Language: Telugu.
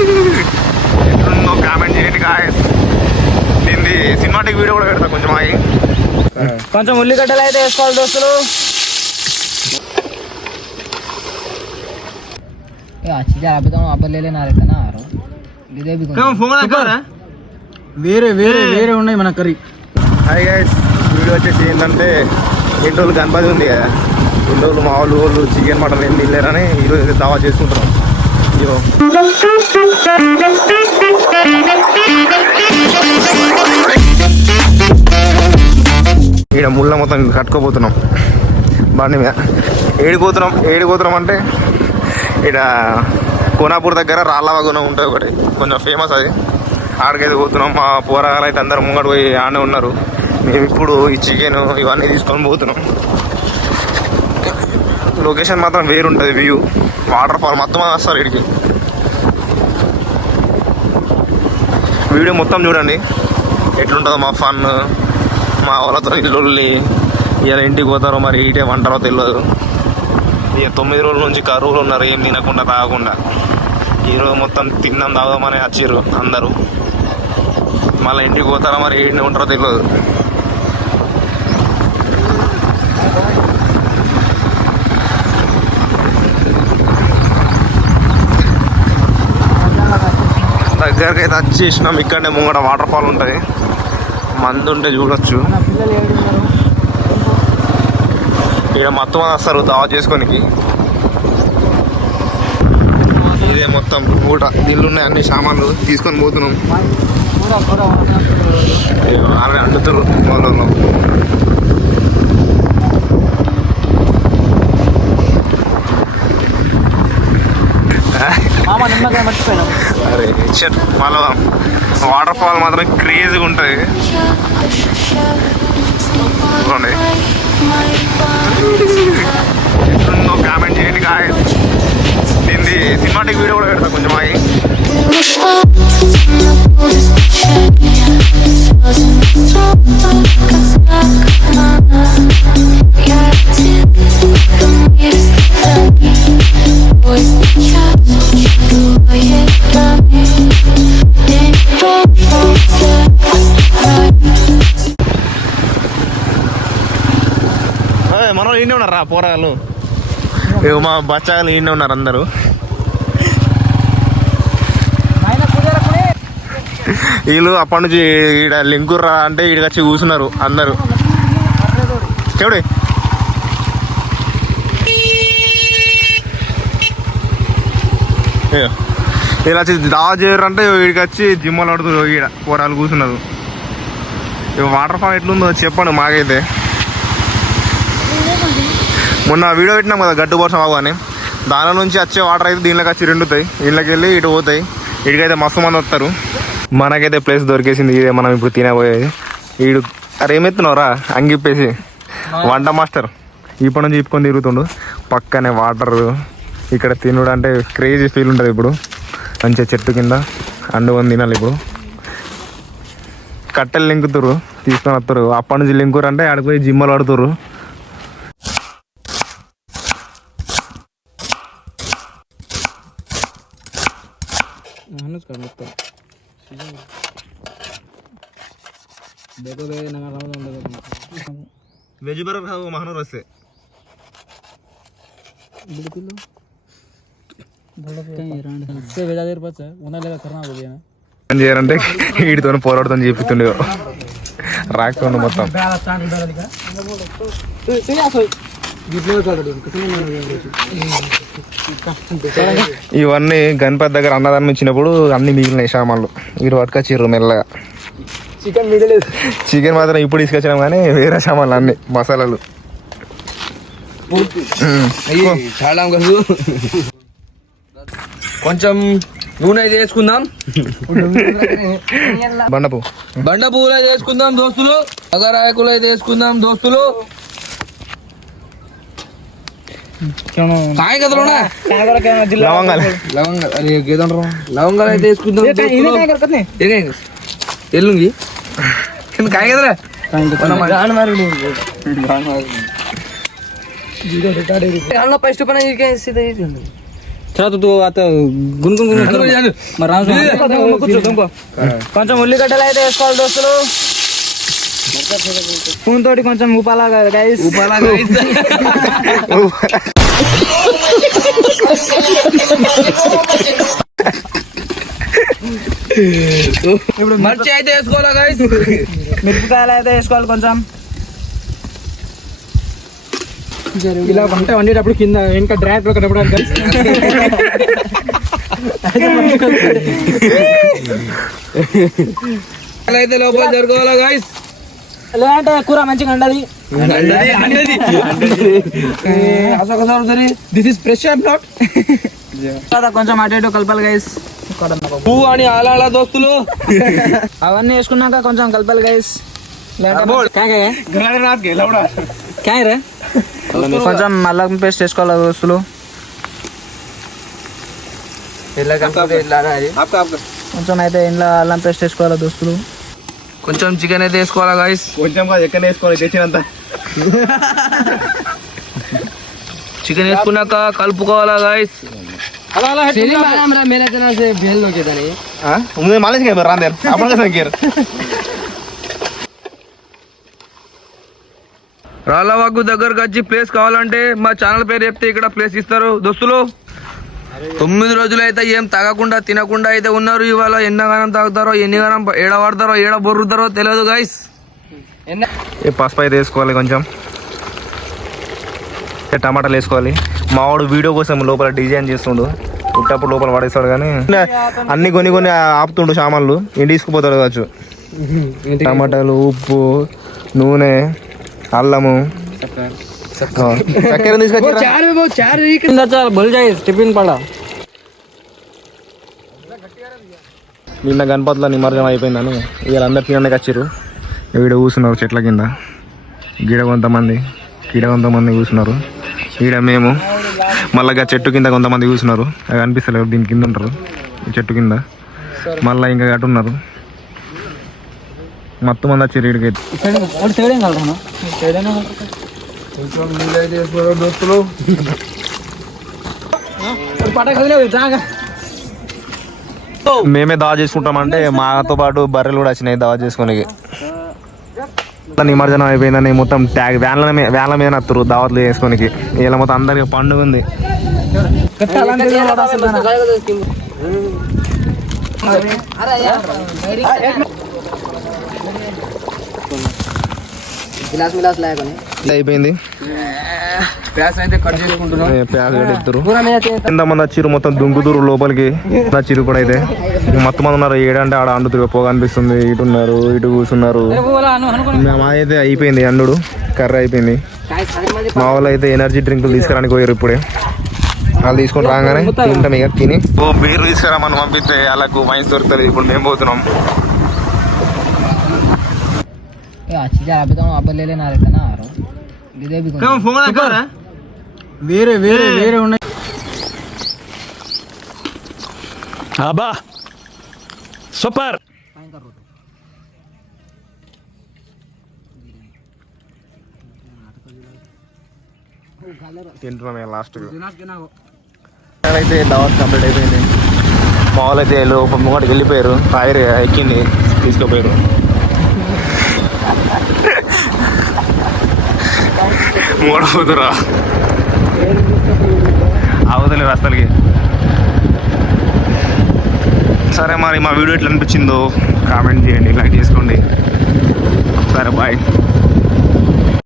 ఎట్లుందో కామెంట్ చేయండి గాయస్. దీన్ని సినిమాటిక్ వీడియో కూడా పెడతా కొంచెం ఆగి. కొంచెం ఉల్లిగడ్డలు అయితే వేసుకోవాలి దోస్తులు. వేరే వేరే వేరే ఉన్నాయి మన కర్రీ. హాయ్ గైస్, వీడియో వచ్చేసి ఏంటంటే ఇంటోళ్ళు గణపతి ఉంది కదా, ఇంటోళ్ళు మా వాళ్ళు చికెన్ మటన్ ఏం తినలేరని ఈరోజు అయితే దావా చేసుకుంటున్నాం. ఇయో ఈడ ముళ్ళ మొత్తం కట్టుకోపోతున్నాం బండి మీద. ఏడిపోతున్నాం అంటే ఈడ కోనాపూర్ దగ్గర రాళ్ళవాగునం ఉంటుంది ఒకటి, కొంచెం ఫేమస్ అది. ఆడికైతే పోతున్నాం. మా పోరగాలు అయితే అందరూ ముంగడు పోయి ఆనే ఉన్నారు. మేము ఇప్పుడు ఈ చికెన్ ఇవన్నీ తీసుకొని పోతున్నాం. లొకేషన్ మాత్రం వేరుంటుంది, వ్యూ వాటర్ ఫాల్ మొత్తం వస్తారు ఇక్కడికి. వీడియో మొత్తం చూడండి ఎట్లుంటుందో మా ఫన్. మా వాళ్ళతో ఇల్లుల్ని ఇలా ఇంటికి పోతారో మరి ఇటే వంటలో తెలియదు. ఇక 9 రోజుల నుంచి కరువులు ఉన్నారు, ఏం తినకుండా తాగకుండా. ఈరోజు మొత్తం తిందాం తాగుదామని వచ్చిర్రు అందరూ. మళ్ళీ ఇంటికి పోతారా మరి ఏంటి ఉంటారో తెలియదు. దగ్గరికి అయితే వచ్చేసినాం. ఇక్కడనే ముంగట వాటర్ ఫాల్ ఉంటుంది, మందు ఉంటే చూడొచ్చు. ఇక్కడ మొత్తం వస్తారు దావా చేసుకోనికి. ఇదే మొత్తం ఊట, దీనిలో ఉన్నాయి అన్ని సామాన్లు తీసుకొని పోతున్నాం. అవి అంటుతారు వాళ్ళు. అరే వాళ్ళ వాటర్ ఫాల్ మాత్రం క్రేజీగా ఉంటుంది. చూడండి ఎట్లుందో కామెంట్ చేయండి గాయస్. దీన్ని సినిమాటిక్ వీడియో కూడా పెడతా కొంచెం ఆగి. మన వాళ్ళు ఈయనే ఉన్నారా పోరాలు, మా బచ్చాలు ఈయనే ఉన్నారు అందరూ. వీళ్ళు అప్పటి నుంచి ఈడ లింకుర్రా అంటే ఈడికి వచ్చి కూర్చున్నారు అందరూ. చెవుడే ఇలా వచ్చి దావా చేయరు అంటే వీడికి వచ్చి జిమ్మలు ఆడుతారు. ఈడ పోరాలు కూర్చున్నారు. వాటర్ ఫాల్ ఎట్లుందో చెప్పండి మాకైతే. మొన్న వీడియో పెట్టినాం కదా గడ్డు వర్షం బాబు అని, దాని నుంచి వచ్చే వాటర్ అయితే దీనిలోకి వచ్చి రెండుతాయి, ఇళ్ళకి వెళ్ళి ఇటు పోతాయి. ఇటుకైతే మస్తు మంది వస్తారు. మనకైతే ప్లేస్ దొరికేసింది, ఇదే మనం ఇప్పుడు తినబోయేది. వీడు అరే ఏమెత్తున్నావురా అంగిప్పేసి వంట మాస్టర్ ఇప్పటి నుంచి ఇప్పుకొని తిరుగుతుండు. పక్కనే వాటర్, ఇక్కడ తినడు అంటే క్రేజీ ఫీల్ ఉంటుంది. ఇప్పుడు మంచిగా చెట్టు కింద అండుకొని తినాలి. ఇప్పుడు కట్టెలు లింకుతురు, తీసుకొని వస్తారు. అప్పటి నుంచి లింకురు అంటే ఆడిపోయి జిమ్మలు ఆడుతురు. वेज बर्गर खाओ महानो रस्ते చేయాలంటే వీటితో పోరాడుతో చెప్తుండే రాకుండా మొత్తం. ఇవన్నీ గణపతి దగ్గర అన్నదానం ఇచ్చినప్పుడు అన్ని మిగిలినాయి సామాన్లు. వీరు పట్టుకొచ్చిర్రు మెల్లగా. చికెన్ మాత్రం ఇప్పుడు తీసుకొచ్చినాం కానీ వేరే సామాన్లు అన్ని మసాలాలు. కొంచెం నూనె అయితే వేసుకుందాం. బండ పువ్వులు అయితే వేసుకుందాం దోస్తులు. అగరాయకులు అయితే వేసుకుందాం దోస్తులు. లవంగాలు అయితే వేసుకుందాం. ఎల్లుంగి కాయ కదరా ఫస్ట్ పని తర్వాత గునుగును మరి కొంచెం ఉల్లిగడ్డలు అయితే వేసుకోవాలి దోస్తులు. స్పూన్ తోటి కొంచెం ఉపాలా గైస్. ఇప్పుడు మిర్చి అయితే వేసుకోవాలా గైస్. మిరపకాయలు అయితే వేసుకోవాలి కొంచెం. ఇలా వంట వండేటప్పుడు కింద ఇంకా డ్రాప్ అయితే లోపల జరుకోవాలా గైస్. లేదంటే కూర మంచిగా అండది. This is fresh and not. కొంచెం అటు ఇటు కలపాలి గైస్. పువ్వు అని అలా దోస్తులు అవన్నీ వేసుకున్నాక కొంచెం కలపాలి గైస్. కొంచెం అల్లం పేస్ట్ వేసుకోవాలి దోస్తులు. కొంచెం అయితే ఇంట్లో అల్లం పేస్ట్ వేసుకోవాలి దోస్తులు. కొంచెం చికెన్ అయితే వేసుకోవాలా గైస్. కొంచెం కాదు ఎక్కడ వేసుకోవాలి తెచ్చినంత. చికెన్ వేసుకున్నాక కలుపుకోవాలా గైస్. రాళ్ళవాగు దగ్గరకు వచ్చి ప్లేస్ కావాలంటే మా ఛానల్ పేరు చెప్తే ఇక్కడ ప్లేస్ ఇస్తారు దోస్తులు. 9 రోజులు అయితే ఏం తాగకుండా తినకుండా అయితే ఉన్నారు. ఇవాళ ఎన్నగానం తాగుతారో ఎన్నిగానం ఏడ పడతారో ఏడ బొర్రుతారో తెలియదు గైస్. పసుపు అయితే వేసుకోవాలి కొంచెం. టమాటాలు వేసుకోవాలి. మావాడు వీడియో కోసం లోపల డిజైన్ చేస్తుండు. పుట్టప్పుడు లోపల పడేస్తాడు కానీ అన్ని కొన్ని కొన్ని ఆపుతుండు సామాన్లు. ఇంటి తీసుకుపోతాడు కావచ్చు. టమాటాలు, ఉప్పు, నూనె, అల్లము, చక్కెర టిఫిన్ పడ. నిన్న గణపతిలో నిమజ్జనం అయిపోయిందని వీళ్ళందరూ తినడానికి వచ్చారు. ఈడ కూర్చున్నారు చెట్ల కింద. గీడ కొంతమంది కూర్చున్నారు. ఈడ మేము మళ్ళీ చెట్టు కింద కొంతమంది కూర్చున్నారు. అవి కనిపిస్తలేరు. దీని కింద ఉంటారు ఈ చెట్టు కింద. మళ్ళీ ఇంకా గట్టు ఉన్నారు. మొత్తం మంది వచ్చారు ఈడికైతే. దోస్తులు మేమే దావా చేసుకుంటామంటే మాతో పాటు బర్రెలు కూడా వచ్చినాయి దావా చేసుకోనికి. నిమజ్జనం అయిపోయిందని మొత్తం వ్యాన్ల మీద నత్తురు దావత్లు చేసుకోనికి. ఇలా మొత్తం అందరికి పండుగ ఉంది. అయిపోయింది. ప్యాస్ అయితే కట్ చేసుకుంటున్నాం. ఎంతమంది వచ్చిర్రు మొత్తం దుంకుతురు లోపలికి. చిరు కూడా అయితే మొత్తం మంది ఉన్నారు. ఏడంటే ఆడ అండుతురు. పొగ అనిపిస్తుంది. ఇటు ఉన్నారు, ఇటు కూర్చున్నారు. మాదైతే అయిపోయింది. అండు కర్రీ అయిపోయింది. మా వాళ్ళు అయితే ఎనర్జీ డ్రింకులు తీసుకురానికి పోయారు. ఇప్పుడే వాళ్ళు తీసుకొని రాగానే తింటాం. ఇక తిని బీర్ తీసుకురామని పంపిస్తే వాళ్ళకు వైన్స్ దొరుకుతుంది. ఇప్పుడు మేము పోతున్నాం. వేరే వేరే వేరే ఉన్నాయి. సూపర్. తింటున్నాం లాస్ట్ అయితే దావత్ కంప్లీట్ అయిపోయింది. మా వాళ్ళు అయితే ముంగటికి వెళ్ళిపోయారు. టైర్ ఎక్కింది, తీసుకుపోయారు. మూడపోతురా అవతలి రస్తలకి. సరే మరి మా వీడియో ఎట్లా అనిపించిందో కామెంట్ చేయండి, లైక్ చేసుకోండి. సరే బాయ్.